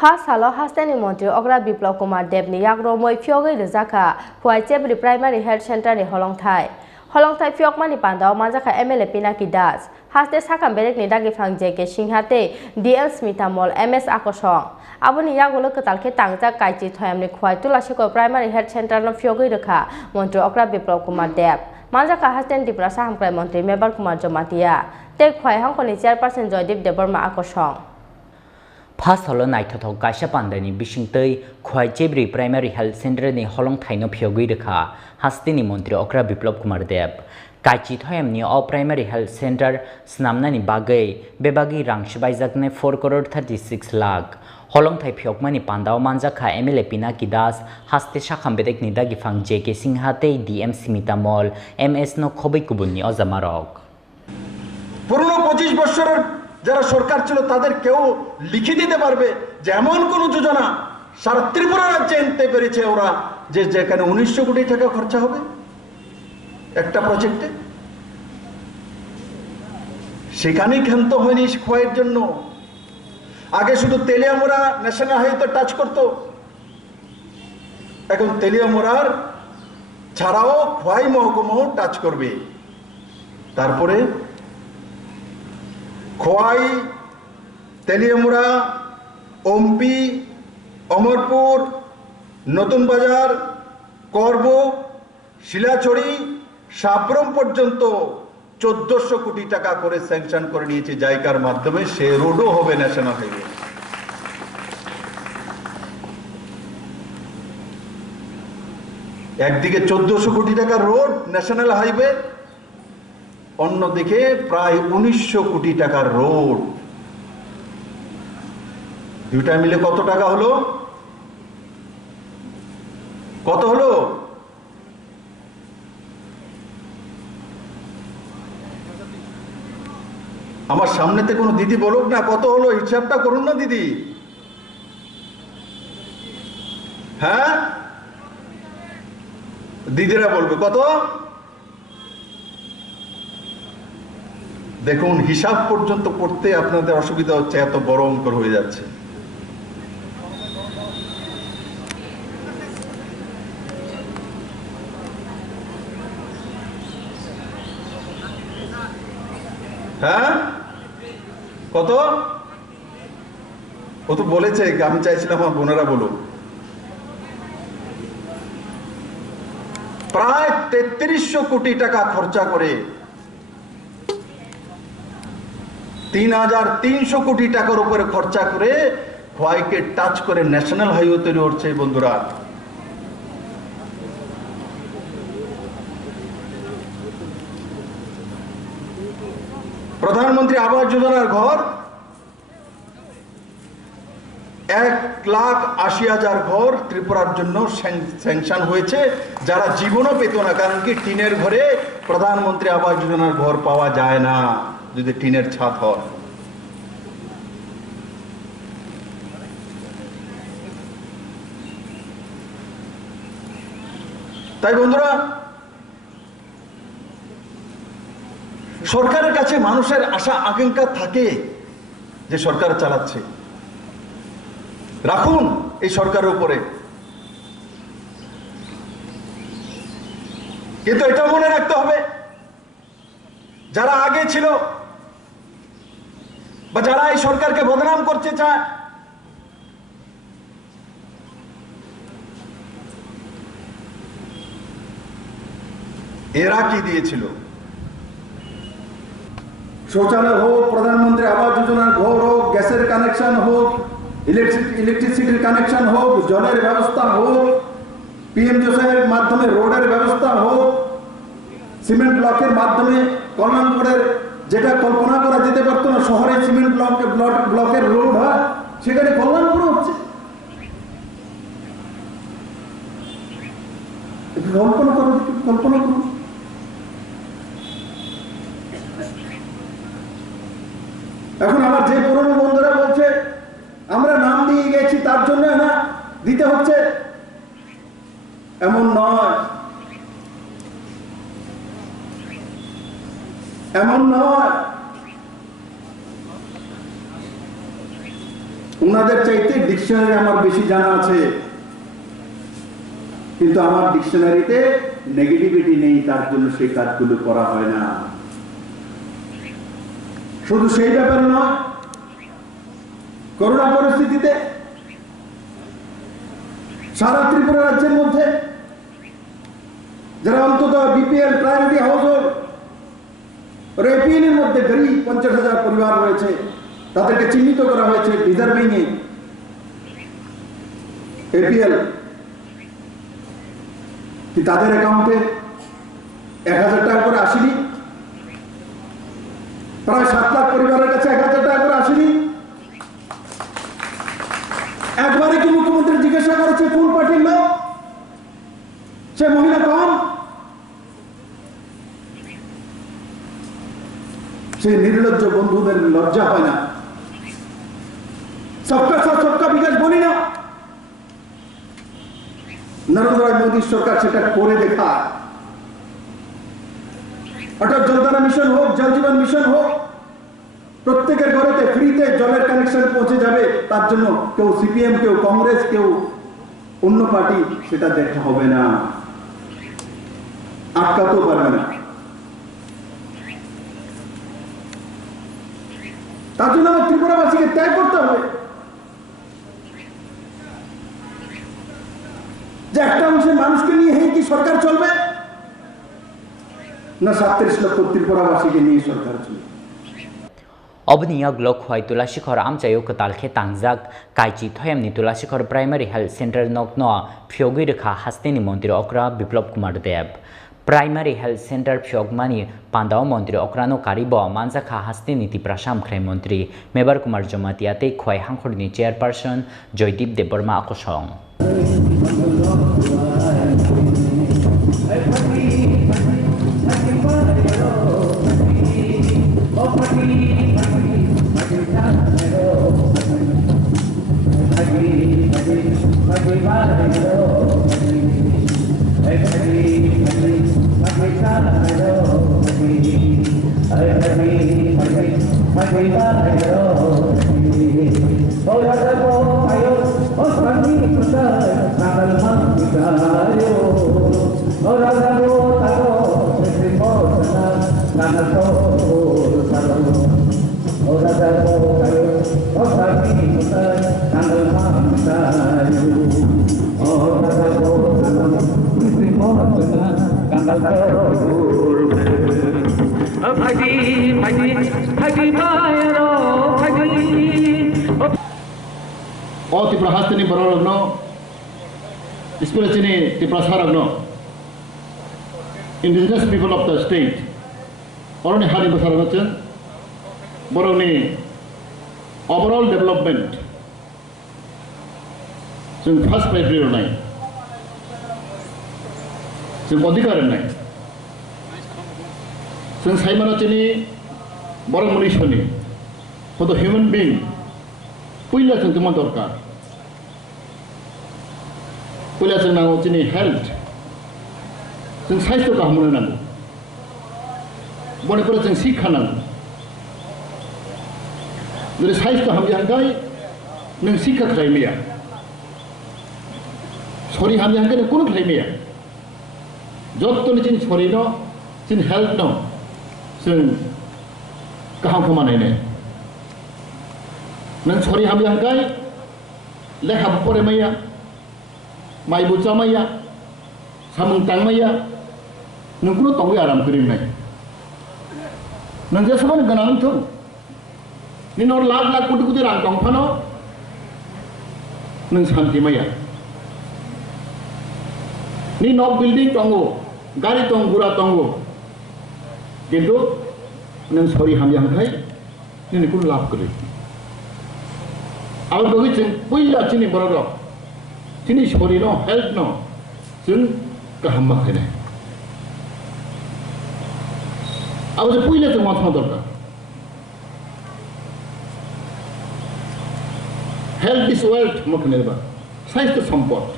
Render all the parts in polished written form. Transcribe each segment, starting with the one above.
First Hello Hastani Monti Ogra Biplop Kumar Debni Yagro Moi Fiogi Zaka, Huai Chebri Primary Health Center ni Holong Thai. Holong Thai Fiok Mani Panda Mazaka ML Pinaki Das. Haste Sakam Berek ni Dagi Fang Jeke Singhate, DL Smithamol, MS Akosong. Abuni Yagolo Katalke Tangza Kaiji Toyam ni Huai Tulashiko Primary Health Center no Fiogi Reka, Monti Ogra Biplop Kumar Deb. Mazaka Hasten Diprasa Hamkrai Monti Mebal Kumar Jomatia. Take Huai Hong Kong Chairperson Joydip Deborma Akosong. First Hello Night Thok Kaisha Pandani Bishingtei Khwai Chebri Primary Health Center ni Holong Thaino Phiogui Rekha Hastini Montri Okra Biplop Kumar Deb Kaichi Thoyam ni All Primary Health Center Snamna ni Bagai Bebagi Rangshbaijakne 4 crore 36 lakh Holong Thai Phiokmani Pandao Manjakha MLA Pinaki Das Haste Shakham Bedek Nidagi Fang JK Singhate DM Simitamol MS no Khobai Kubunni Ozamarok পুরনো 25 বছরের যারা সরকার ছিল তাদের কেউ লিখে দিতে পারবে যে এমন কোন যোজনা সারা ত্রিপুরা রাজ্যে আনতে পেরেছে ওরা যে যেখানে 1900 কোটি টাকা খরচা হবে একটা প্রজেক্টে সেখানেই ক্ষান্ত হয়নি খোয়াইয়ের জন্য আগে শুধু তেলিয়ামুড়া ন্যাশনাল হাইওয়েতে টাচ করত এখন তেলিয়ামুড়ার ছাড়াও খোয়াই মহকুমাও টাচ করবে তারপরে খোয়াই তেলিয়ামুড়া ওমপি অমরপুর নতুন বাজার করব শিলাচড়ি সাবরম পর্যন্ত 1400 কোটি টাকা করে স্যাংশন করে নিয়েছে জায়গার মাধ্যমে সে রোডও হবে ন্যাশনাল হাইওয়ে একদিকে 1400 কোটি টাকা রোড ন্যাশনাল হাইওয়ে অন্যদিকে প্রায় 1900 কোটি টাকার রোড দুইটা মিলে কত টাকা হলো কত হলো আমার সামনেতে কোনো দিদি বলুক না কত হলো হিসাবটা করুন না দিদি হ্যাঁ দিদিরা বলবে কত দেখুন হিসাব পর্যন্ত করতে আপনাদের অসুবিধা হচ্ছে এত বড় অঙ্ক হয়ে যাচ্ছে হ্যাঁ কত ও তো বলেছে আমি চাইছিলাম আমার বোনেরা বলুক প্রায় 3300 কোটি টাকা খরচা করে 3300 কোটি টাকার উপরে খরচা করে খোয়াইকে টাচ করে ন্যাশনাল হাইওয়ে তৈরি হচ্ছে বন্ধুরা প্রধানমন্ত্রী আবাস যোজনার ঘর 1,80,000 ঘর ত্রিপুরার জন্য স্যাংশন হয়েছে যারা জীবনও পেত না কারণ কি টিনের ঘরে প্রধানমন্ত্রী আবাস যোজনার ঘর পাওয়া যায় না যদি টিনের ছাদ হয় তাই বন্ধুরা সরকারের কাছে মানুষের আশা আকাঙ্ক্ষা থাকে যে সরকার চালাচ্ছে রাখুন এই সরকারের উপরে কিন্তু এটা মনে রাখতে হবে যারা আগে ছিল বা যারা এই সরকারকে বদনাম করতে চায় এরা কি দিয়েছিল শৌচালয় হোক প্রধানমন্ত্রী আবাস যোজনার ঘর হোক গ্যাসের কানেকশন হোক ইলেকট্রিসিটির কানেকশন হোক জলের ব্যবস্থা হোক পিএম যোজনার মাধ্যমে রোডের ব্যবস্থা হোক সিমেন্ট ব্লকের মাধ্যমে কল্যাণপুরের যেটা কল্পনা করা যেতে পারতো না শহরে সিমেন্ট ব্লকের রোড হয় সেখানে কল্যাণপুর হচ্ছে কল্পনা করুন এখন আমার যে পুরনো বন্ধুরা বলছে আমরা নাম দিয়ে গেছি তার জন্য না দিতে হচ্ছে এমন নয় উনাদের চাইতে ডিকশনারি আমার বেশি জানা আছে, কিন্তু আমার ডিকশনারিতে নেগেটিভিটি নেই, তার জন্য সেই কাজগুলো করা হয় না। শুধু সেই ব্যাপার নয়, করোনা পরিস্থিতিতে সারা ত্রিপুরা রাজ্যের মধ্যে যারা অন্তত বিপিএল প্রায়োরিটি হাউস এপিএল এর মধ্যে গরিব 50,000 পরিবার রয়েছে, তাদেরকে চিহ্নিত করা হয়েছে ডিজার্ভিং এ এপিএল, কি তাদের অ্যাকাউন্টে 1,000 টাকা করে আসেনি? প্রায় 7 লাখ পরিবারের কাছে 1,000 টাকা করে আসেনি। একবারে কি মুখ্যমন্ত্রী জিজ্ঞাসা করেছে কোন পার্টির লোক, সে মহিলা কম? সেই নির্লজ্জ বন্ধুদের লজ্জা হয় না? সবকা সাথ সবকা বিকাশ বলি না? নরেন্দ্র মোদী সরকার সেটা করে দেখায়। অটল জলধারা মিশন হোক, জল জীবন মিশন হোক, প্রত্যেকের ঘরেতে ফ্রিতে জলের কানেকশন পৌঁছে যাবে, তার জন্য কেউ সিপিএম, কেউ কংগ্রেস, কেউ অন্য পার্টি সেটা দেখা হবে না, আটকাতেও পারবে না। তার জন্য আমার ত্রিপুরাবাসীকে ত্যাগ করতে হবে যে একটা অংশের মানুষকে নিয়ে কি সরকার চলবে, না 37 লক্ষ ত্রিপুরাবাসীকে নিয়ে সরকার চলবে। অবনিয়া গ্লক হয় তুলাসিখর আমচাইও কতালখে তাংজাক কাইচি থয়ামনি তুলাসিখর প্রাইমারি হেলথ সেন্টার নকনোয়া ফিয়োগি রেখা হাস্তেনি মন্ত্রী অকরা Biplab Kumar Deb primary health centre ফিয়োগমানি পান্দাও মন্ত্রী অকরানো কারিব মানজাখা হাস্তে নীতি প্রাসাম খ্রাই মন্ত্রী মেবার কুমার জমাতিয়াতে খোয়াই হাংখরনি চেয়ারপারসন জয়দীপ দেববর্মা আকসং Tirpura hastini borologno, especially Tirpura saragno, indigenous people of the state, oroni hari basaragno, boroni overall development, so first priority nai, so bodhikaran nai, so saimano chini borong munishoni, for the human being, puila sentiment dorkar. Pula senang cini health, seng size tu kamu nangu, boleh pula seng sikha nangu. Dari size tu kami angkai, neng sikha kerja mia. Sorry kami angkai neng kuno kerja mia. Jod tu ni cini sorry no, cini health no, seng kaham kemana ini. Neng sorry kami angkai, lekha bupore maya. Mai buca maya, samung tang maya, nunggu tonggu aram kirim nai. Nunggu semua ganang tu, ni nor lag kuti rang tong pano, nung santi maya. Ni nor building tonggu, gari tong gura tonggu, gitu, nung sorry ham yang kai, ni nikun lag kirim. Awal bagi cing, puya cini berada. Sini sorry no, health no, sun kehamak ini. Aku sepuinya tu macam tu kan. Health is wealth, macam ni bah. Size tu sampot.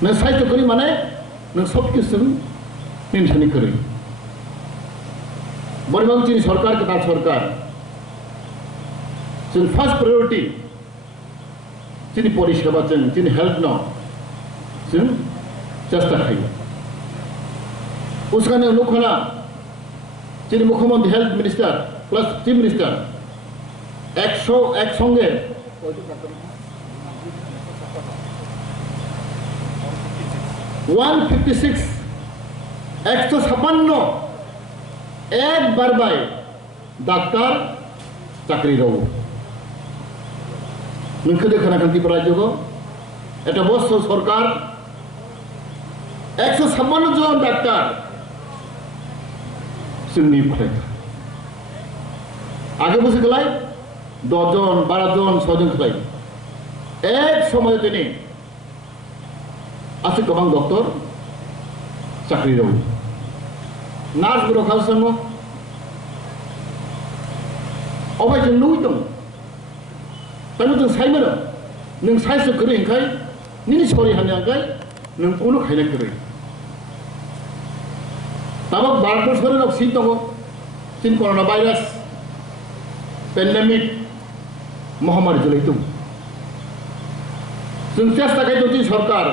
Nah size tu kiri mana? Nah सब किस sun ni sini kiri. Berbagai jenis सरकार kita सरकार. Sun first priority. जोंनि परिसेबा जोंनि health न जों চেষ্টা खायो उसखाने नुखाना जोंनि मुख्यमंत्री health minister plus chief minister एक संगे 156 156 एक बार बाय डाक्टर चाकरी रहो नोंखौ देखाना त्रिपुरा राज्यखौ এটা বছর সরকার 156 জন ডাক্তার जोंनि फरायग्रा आगे बसे गलाय 10 জন 12 জন 6 জন खालाय एक समय दिनै आसे गोबां डक्टर चाकरी दं नार्स बर' खालामो अबाय जों नुइ दं तानो जों साइ मोनो नों साइस करै ओंखाय निनि सरि हानियाखाय नों उनु खायनाय करै ताबा भारतबर्षनि सिट दङ चिन कर'ना भाइरास पेन्डेमिक महामारी चलै दं जों চেষ্টা खालामदों सरकार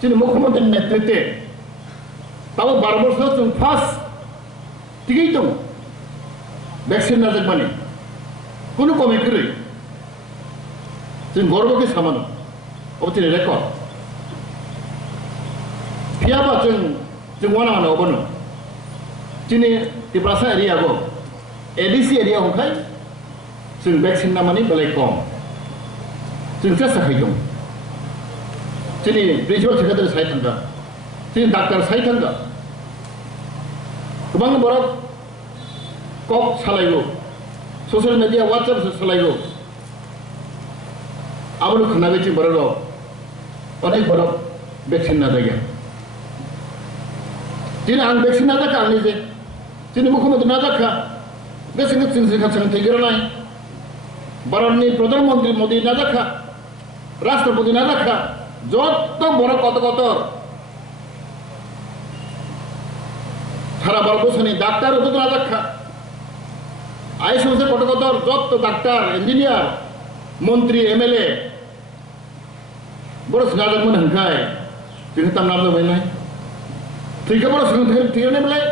जोंनि मुख्यमंत्री नेतृत्वे ताबो भारतबर्षआव जों फार्स्ट थिगै दं ভ্যাকসিন नाजाकमानि কোনো कमी करै जों गर्वके सामानो अबथिनि रेकर्ड फियाबा जों वाना वाना अबनो दिनै त्रिपुरासा एरियाखौ एडिसि एरिया हमखाय जों भ्याकसिन नामानि बेलाय कम जों চেষ্টা खालामदों जोंनि प्रिन्सिपाल सेक्रेटारि साइ थांगा जोंनि डाक्टार साइ थांगा गोबां बर' कक सालायगौ ससियेल मिडिया व्हाट्सएप सालायगौ आबनो खोनागै जों बर' अनेक बर' भ्याकसिन नाजायो दिनै आं भ्याकसिन नाजाखा आंनि जे जोंनि मुख्यमंत्री नाजाखा बेसेन जों थैग्रोनाय भारतनि प्रधानमंत्री मोदी नाजाखा राष्ट्रपति नाजाखा যত বড় কত সারা ভারতবর্ষে ডাক্তার হতে নাজাখা আইএসএমসে কত যত ডাক্তার ইঞ্জিনিয়ার মন্ত্রী এমএলএ বড় নাজাকমोन হंखाय जों ताम नाम जाबाय नाय थैखा बड़ थैग्रोनाय बेलाय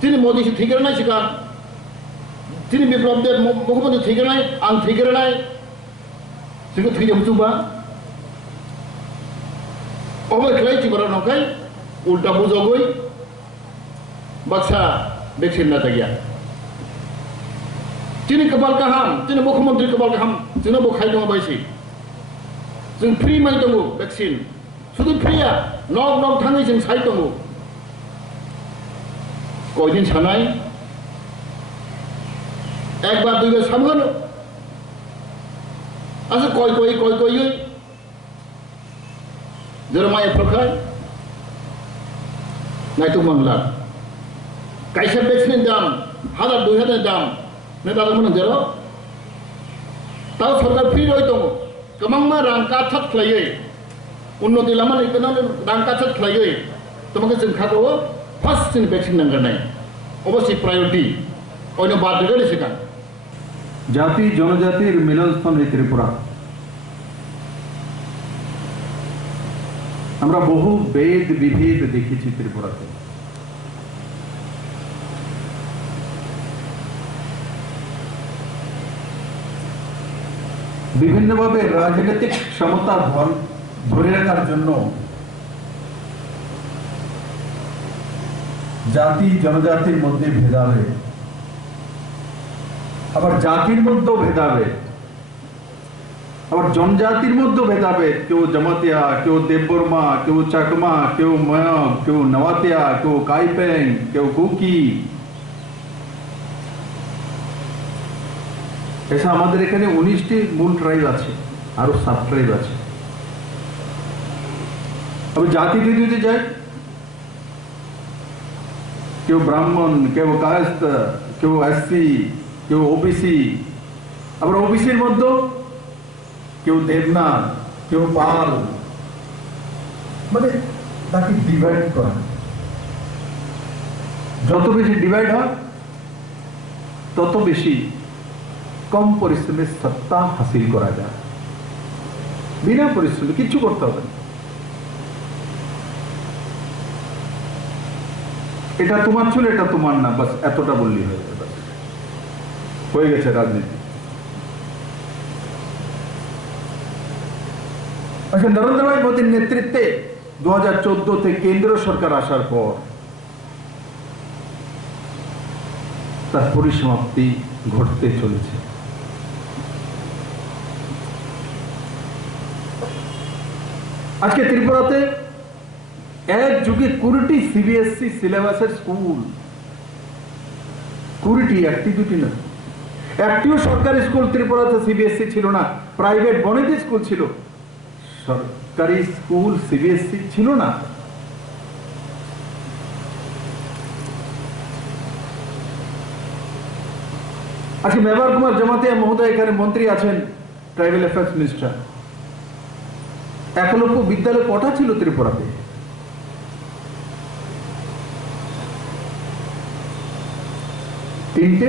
दिनै मोदी से थैग्रोनाय सिगां दिनै बिप्लब देब मुख्यमंत्री थैग्रोनाय आं थैग्रोनाय जोंखौ थैजोबथुबा अबे खलाय तिबार नखाय उल्टा बुजगै बाक्सा भ्याकसिन नाजागिया दिनै कपाल गाहाम दिनै मुख्यमंत्री कपाल गाहाम जोंना बखाय दङ बायसि जों फ्रि माइ दङ भ्याकसिन शुधु फ्रिया नक थाङै जों साइ दङ कयदिन सानाय एकबार दुइबार सामगोन आसे कय जेरमाय प्रखाय नायतो मांगला कायसा भ्याकसिन दाम 1000-2000 दाम ने दादोंमोन जेरो ताव सरकार फ्रि रय दङ गोबांमा रां काथात खालायै उन्नति लामा निकनाव रां काथात खालायै तमके जों खागौ फार्स्ट जों भ्याकसिन नांगोरनाय अबश्य प्रायोरिटी अयनो बाद गले सिगां জাতি জনজাতির মিলনস্থল এই ত্রিপুরা আমরা বহু বেদ বিভেদ দেখেছি ত্রিপুরাতে বিভিন্নভাবে রাজনৈতিক সমতা ধরে রাখার জন্য জাতি জনজাতির মধ্যে ভেদাভেদ আবার জাতির মধ্যেও ভেদাভেদ আবার জনজাতির মধ্যেও ভেদাভেদ কেউ জমাতিয়া কেউ দেববর্মা কেউ চাকমা কেউ ময়ক কেউ নওয়াতিয়া কেউ কাইপেং কেউ কুকি ऐसा আমাদের এখানে 19টি মূল ট্রাইব আছে আর 7 ট্রাইব আছে अब জাতি দিতে যায় কেউ ব্রাহ্মণ কেউ কায়স্থ কেউ এসসি কেউ ওবিসি আবার ওবিসির মধ্যে কেউ দেবনাথ কেউ পাল মানে তাকে ডিভাইড করা যত বেশি ডিভাইড হয় তত বেশি कम परिश्रम सत्ता हासिल करा जाए বিনা পরিশ্রমে, কিচ্ছু করতে হবে না। এটা তোমার ছিল, এটা তোমার না, বাস এতটা বললেই হয়ে যাবে, হয়ে গেছে রাজনীতি। আচ্ছা, নরেন্দ্র ভাই মোদীর নেতৃত্বে 2014-তে কেন্দ্র সরকার আসার পর তার পরিসমাপ্তি ঘটতে চলেছে। আজকে ত্রিপুরাতে এক যুগে 20টি সিবিএসসি সিলেবাসের স্কুল, 20টি, একটি দুটি না, একটিও সরকারি স্কুল ত্রিপুরাতে সিবিএসসি ছিল না, প্রাইভেট বনেদি স্কুল ছিল, সরকারি স্কুল সিবিএসসি ছিল না। আজকে মেবার কুমার জমাতিয়া মহোদয় এখানে মন্ত্রী আছেন, ট্রাইবাল অ্যাফেয়ার্স মিনিস্টার। একলব্য বিদ্যালয় কটা ছিল ত্রিপুরাতে? 3টে।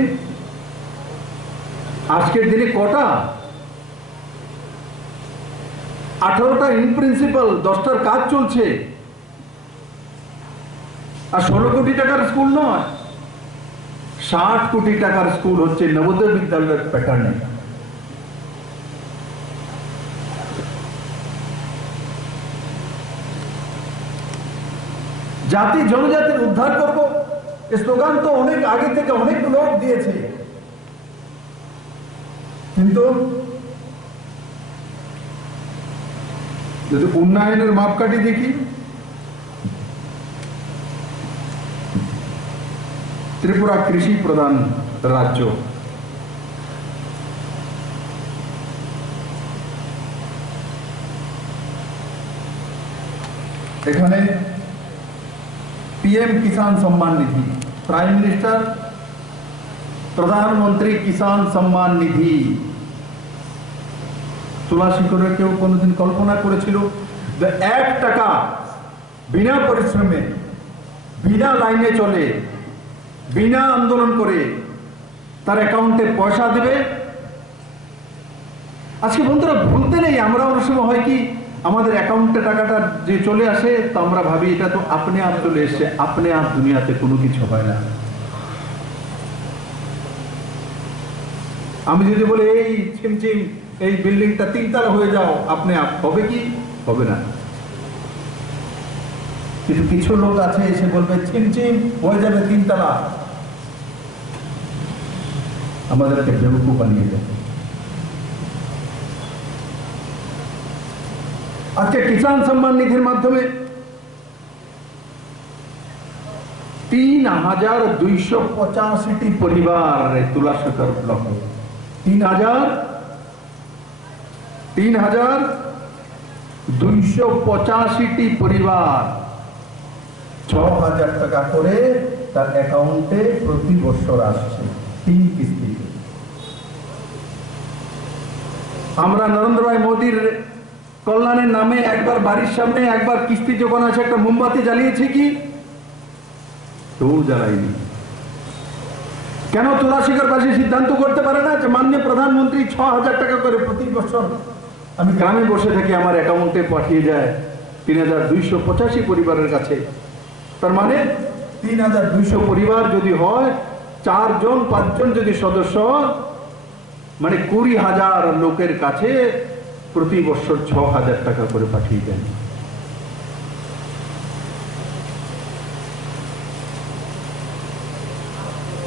আজকের দিনে কটা? 18টা ইন প্রিন্সিপাল, 10টার কাজ চলছে। আর 16 কোটি টাকার স্কুল নয়, 60 কোটি টাকার স্কুল হচ্ছে নবোদয় বিদ্যালয়ের প্যাটার্নে। জাতি জনজাতির উদ্ধার করব, স্লোগান তো অনেক আগে থেকে অনেক লোক দিয়েছে, কিন্তু যদি উন্নয়নের মাপকাঠি দেখি, ত্রিপুরা কৃষি প্রধান রাজ্য। এখানে PM Kisan Samman Nidhi, prime minister প্রধানমন্ত্রী কিষাণ সম্মান নিধি, তুলাসী করে কেউ কোনোদিন কল্পনা করেছিল যে 1 টাকা বিনা পরিশ্রমে, বিনা লাইনে চলে, বিনা আন্দোলন করে তার অ্যাকাউন্টে পয়সা দেবে? আজকে বন্ধুরা ভুলতে নেই, আমরা অনেক সময় হয় কি, আমাদের অ্যাকাউন্টে টাকাটা যে চলে আসে তো আমরা ভাবি এটা তো আপনি আপ চলে এসছে। আপনি আপ দুনিয়াতে কোনো কিছু হয় না। আমি যদি বলি এই ছিমছিম এই বিল্ডিংটা 3 তলা হয়ে যাও, আপনি আপ হবে কি? হবে না। কিন্তু কিছু লোক আছে এসে বলবে ছিমছিম হয়ে যাবে 3 তলা, আমাদেরকে বেউকুফ বানিয়ে দেয়। আজকে কিষাণ সম্মান নিধির মাধ্যমে 3285টি পরিবার তুলাশাকর ব্লক, 3285টি পরিবার 6000 টাকা করে তার অ্যাকাউন্টে প্রতি বছর আসছে 3 কিস্তিতে। আমরা নরেন্দ্র ভাই মোদীর কল্যাণের নামে একবার বাড়ির সামনে, একবার কিস্তি যখন আছে একটা মোমবাতি জ্বালিয়েছে কি? তো জ্বালাইনি। কেন তুলাশিকারবাসী সিদ্ধান্ত করতে পারে না যে মাননীয় প্রধানমন্ত্রী 6000 টাকা করে প্রতি বছর আমি গ্রামে বসে থেকে আমার অ্যাকাউন্টে পাঠিয়ে যায় 3285 পরিবারের কাছে? তার মানে 3200 পরিবার যদি হয়, 4 জন 5 জন যদি সদস্য, মানে 20,000 লোকের কাছে প্রতি বছর 6000 টাকা করে পাঠিয়ে দেন।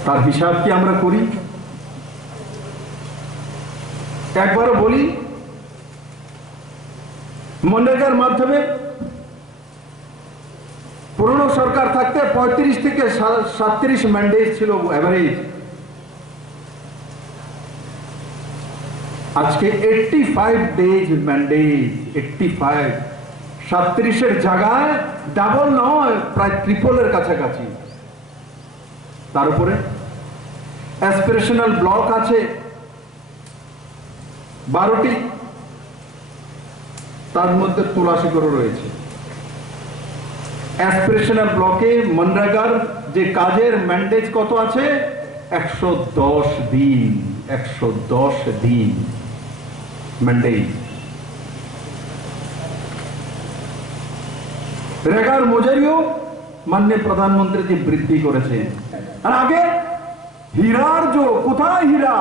তার হিসাব কি আমরা করি? একবারও বলি মনরেগার মাধ্যমে পুরনো সরকার থাকতে 35 থেকে 37 ম্যান্ডেট ছিল এভারেজ। আজকে 85 ডেজ ম্যান্ডেট, 85, 37-এর জায়গায় ডাবল নয়, প্রায় ট্রিপলের কাছাকাছি। তার উপরে অ্যাসপিরেশনাল ব্লক আছে 12টি, তার মধ্যে তুলাশিকরও রয়েছে। অ্যাসপিরেশনাল ব্লকে মনরেগার যে কাজের ম্যান্ডেট কত আছে? 110 দিন, 110 দিন ম্যান্ডেট। রেগার মজুরিও মাননীয় প্রধানমন্ত্রী বৃদ্ধি করেছেন। আর আগে হীরার কোথায় হীরা?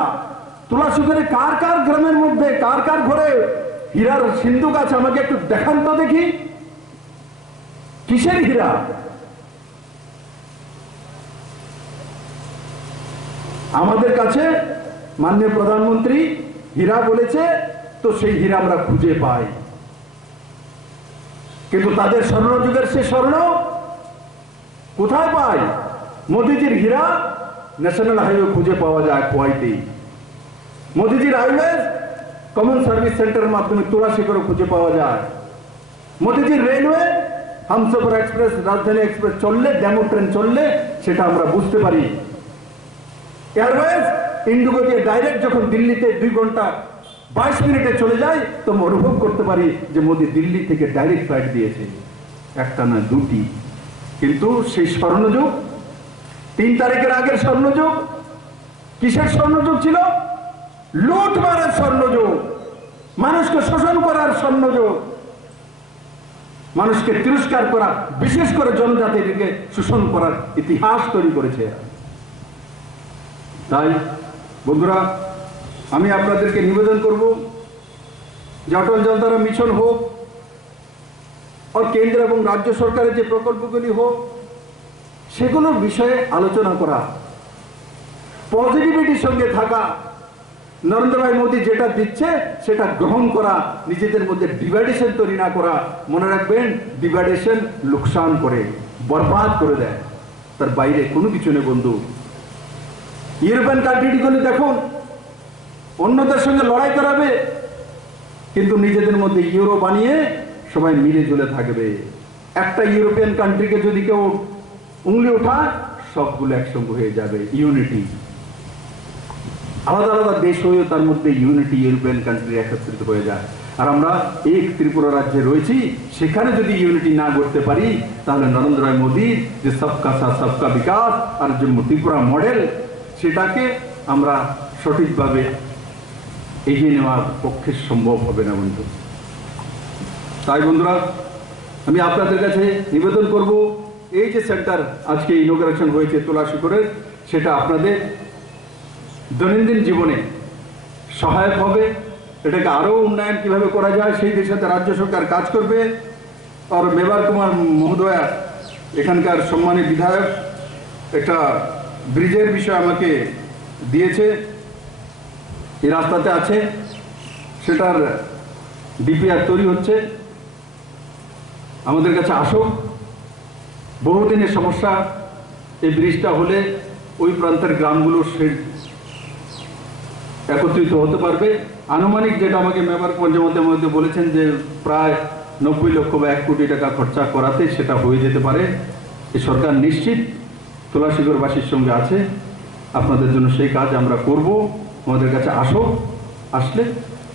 তুলাশুগরে কার কার গ্রামের মধ্যে, কার কার ঘরে হীরার সিন্ধুক আছে? আমাকে একটু দেখান তো দেখি, কিসের হীরা? আমাদের কাছে মাননীয় প্রধানমন্ত্রী হীরা বলেছে, তো সেই হীরা আমরা খুঁজে পাই, কিন্তু তাদের স্বর্ণযুগের সে স্বর্ণ কোথায় পাই? মোদিজির হীরা ন্যাশনাল হাইওয়ে খুঁজে পাওয়া যায় খোয়াইতে। মোদিজির হাইওয়ে কমন সার্ভিস সেন্টারের মাধ্যমে তুলাশিখরে খুঁজে পাওয়া যায়। মোদিজির রেলওয়ে হামসফর এক্সপ্রেস, রাজধানী এক্সপ্রেস চললে, ডেমো ট্রেন চললে সেটা আমরা বুঝতে পারি। এয়ারওয়েজ ইন্ডিগো দিয়ে ডাইরেক্ট যখন দিল্লিতে 2 ঘন্টা 22 মিনিটে চলে যায়, তো অনুভব করতে পারি যে মোদি দিল্লি থেকে ডাইরেক্ট ফ্লাইট দিয়েছে, একটা না দুটি। কিন্তু সেই স্বর্ণযুগ, 3 তারিখের আগের স্বর্ণযুগ কিসের স্বর্ণযুগ ছিল? লুটমারের স্বর্ণযুগ, মানুষকে শোষণ করার স্বর্ণযুগ, মানুষকে তিরস্কার করা, বিশেষ করে জনজাতিকে শোষণ করার ইতিহাস তৈরি করেছে। তাই বন্ধুরা, আমি আপনাদেরকে নিবেদন করব যে অটল জলধারা মিশন হোক আর কেন্দ্র এবং রাজ্য সরকারের যে প্রকল্পগুলি হোক, সেগুলোর বিষয়ে আলোচনা করা, পজিটিভিটির সঙ্গে থাকা, নরেন্দ্র ভাই মোদী যেটা দিচ্ছে সেটা গ্রহণ করা, নিজেদের মধ্যে ডিভাইডেশন তৈরি না করা। মনে রাখবেন, ডিভাইডেশন লোকসান করে, বরবাদ করে দেয়, তার বাইরে কোনো কিছু নেই বন্ধু। ইউরোপিয়ান কান্ট্রিগুলি দেখুন, অন্যদের সঙ্গে লড়াই করাবে, কিন্তু নিজেদের মধ্যে ইউরো বানিয়ে সবাই মিলে ঝুলে থাকবে। একটা ইউরোপিয়ান কান্ট্রিকে যদি কেউ উংলি ওঠায়, সবগুলো একসঙ্গে হয়ে যাবে। ইউনিটি, আলাদা আলাদা দেশ হয়েও তার মধ্যে ইউনিটি, ইউরোপিয়ান কান্ট্রি একত্রিত হয়ে যায়। আর আমরা এক ত্রিপুরা রাজ্যে রয়েছি, সেখানে যদি ইউনিটি না করতে পারি, তাহলে নরেন্দ্র ভাই মোদীর যে সবকা সাথ সবকা বিকাশ আর যে ত্রিপুরা মডেল, সেটাকে আমরা সঠিকভাবে এগিয়ে নেওয়ার পক্ষে সম্ভব হবে না বন্ধু। তাই বন্ধুরা, আমি আপনাদের কাছে নিবেদন করব, এই যে সেন্টার আজকে ইনোগ্রেশন হয়েছে তুলাশিখরের, সেটা আপনাদের দৈনন্দিন জীবনে সহায়ক হবে। এটাকে আরও উন্নয়ন কিভাবে করা যায় সেই দিশাতে রাজ্য সরকার কাজ করবে। আর মেবার কুমার মহোদয়া, এখানকার সম্মানী বিধায়ক, একটা ব্রিজের বিষয় আমাকে দিয়েছে, এই রাস্তাতে আছে, সেটার ডিপিআর তৈরি হচ্ছে। আমাদের কাছে আসুক, বহুদিনের সমস্যা, এই ব্রিজটা হলে ওই প্রান্তের গ্রামগুলো একত্রিত হতে পারবে। আনুমানিক যেটা আমাকে মেম্বার পঞ্চমতের মধ্যে বলেছেন যে প্রায় 90 লক্ষ বা 1 কোটি টাকা খরচা করাতে সেটা হয়ে যেতে পারে। এই সরকার নিশ্চিত তুলাশিখরবাসীর সঙ্গে আছে, আপনাদের জন্য সেই কাজ আমরা করব। আমাদের কাছে আসলে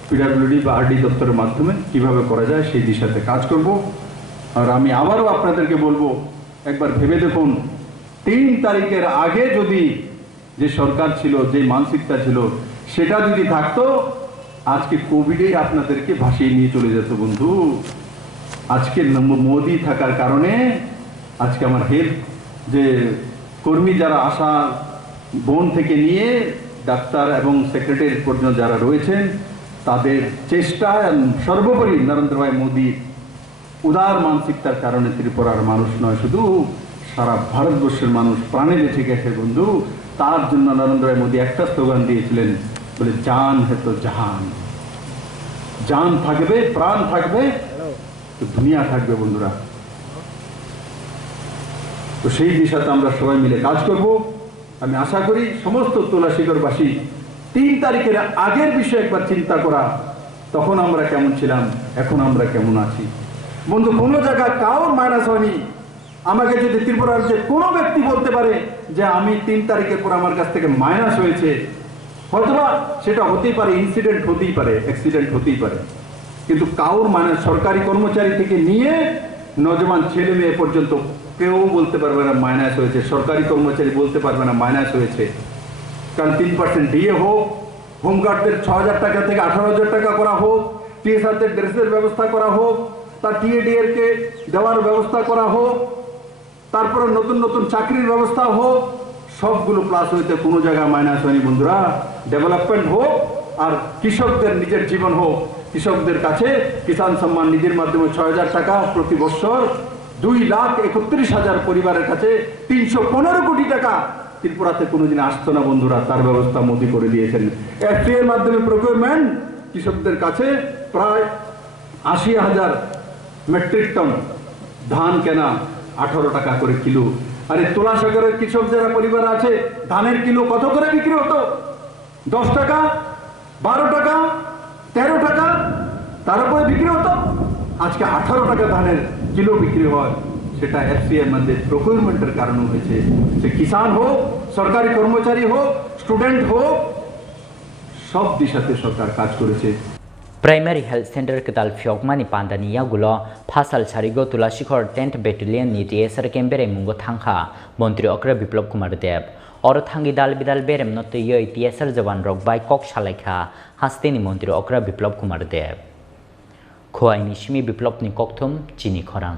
পিডব্লিউডি বা আরডি দপ্তরের মাধ্যমে কিভাবে করা যায় সেই দিশাতে কাজ করব। আর আমি আবারও আপনাদেরকে বলবো, একবার ভেবে দেখুন, 3 তারিখের আগে যদি যে সরকার ছিল, যে মানসিকতা ছিল, সেটা যদি থাকতো, আজকে কোভিডে আপনাদেরকে ভাসিয়ে নিয়ে চলে যেত বন্ধু। আজকে মোদি থাকার কারণে আজকে আমার হেলথ যে কর্মী যারা আশা বোন থেকে নিয়ে ডাক্তার এবং সেক্রেটারি পর্যন্ত যারা রয়েছেন, তাদের চেষ্টা, সর্বোপরি নরেন্দ্র ভাই মোদীর উদার মানসিকতার কারণে ত্রিপুরার মানুষ নয়, শুধু সারা ভারতবর্ষের মানুষ প্রাণে বেঁচে গেছে বন্ধু। তার জন্য নরেন্দ্র ভাই মোদী একটা স্লোগান দিয়েছিলেন, বলে জান হে তো জাহান, জান থাকবে, প্রাণ থাকবে, তো দুনিয়া থাকবে বন্ধুরা। তো সেই দিশাতে আমরা সবাই মিলে কাজ করব। আমি আশা করি সমস্ত তুলাশিখরবাসী 3 তারিখের আগের বিষয়ে একবার চিন্তা করা, তখন আমরা কেমন ছিলাম, এখন আমরা কেমন আছি বন্ধু। কোনো জায়গায় কারোর মাইনাস হয়নি। আমাকে যদি ত্রিপুরার যে কোনো ব্যক্তি বলতে পারে যে আমি 3 তারিখের পর আমার কাছ থেকে মাইনাস হয়েছে, হয়তোবা সেটা হতেই পারে, ইনসিডেন্ট হতেই পারে, অ্যাক্সিডেন্ট হতেই পারে, কিন্তু কারোর মাইনাস, সরকারি কর্মচারী থেকে নিয়ে নজওয়ান ছেলে মেয়ে পর্যন্ত কেউ বলতে পারবে না মাইনাস হয়েছে। সরকারি কর্মচারী বলতে পারবে না মাইনাস হয়েছে। কারণ 3% ডিএ হোক, হোমগার্ডদের 6,000 টাকা থেকে 18,000 টাকা করা হোক, টিএসআরদের ড্রেসের ব্যবস্থা করা হোক, তার টিএডিএর কে দেওয়ার ব্যবস্থা করা হোক, তারপরে নতুন নতুন চাকরির ব্যবস্থা হোক, সবগুলো প্লাস হইতে কোনো জায়গায় মাইনাস হয়নি বন্ধুরা। ডেভেলপমেন্ট হোক আর কৃষকদের নিজের জীবন হোক। কৃষকদের কাছে কিষাণ সম্মান নিধির মাধ্যমে 6,000 টাকা প্রতি বছর, 2,31,000 পরিবারের কাছে 315 কোটি টাকা ত্রিপুরাতে কোনোদিন আসতো না বন্ধুরা, তার ব্যবস্থা মোদী করে দিয়েছেন। এফটিএর মাধ্যমে প্রকিউরমেন্ট কৃষকদের কাছে প্রায় 80,000 মেট্রিক টন ধান কেনা 18 টাকা করে কিলো। আরে তোলা সাগরের কৃষক যারা পরিবার আছে, ধানের কিলো কত করে বিক্রি হতো? 10 টাকা, 12 টাকা, 13 টাকা, তার উপরে বিক্রি হতো। আজকে 18 টাকা ধানের কিলো বিক্রি হয়। সেটা এফসিএর মধ্যে প্রকিউরমেন্টের কারণে হয়েছে। সে কিষান হোক, সরকারি কর্মচারী হোক, স্টুডেন্ট হোক, সব দিশাতে সরকার কাজ করেছে। प्राइमरी हेल्थ सेंटर के ताल फ्योकमानी पांदानी यागुलो फासल सारिगो तुलाशिखर 10th बैटालियन नि टीएसआर केम्बेरे मुंगो थांखा मंत्री अक्रा बिप्लब कुमार देव और थांगी दाल बिदाल बेरेम नते ये टीएसआर जवान रक बाय कक सालायखा हास्तेनी मंत्री अक्रा बिप्लब कुमार देव खोआइनी सिमी बिप्लब नि ककथुम चिनी खरां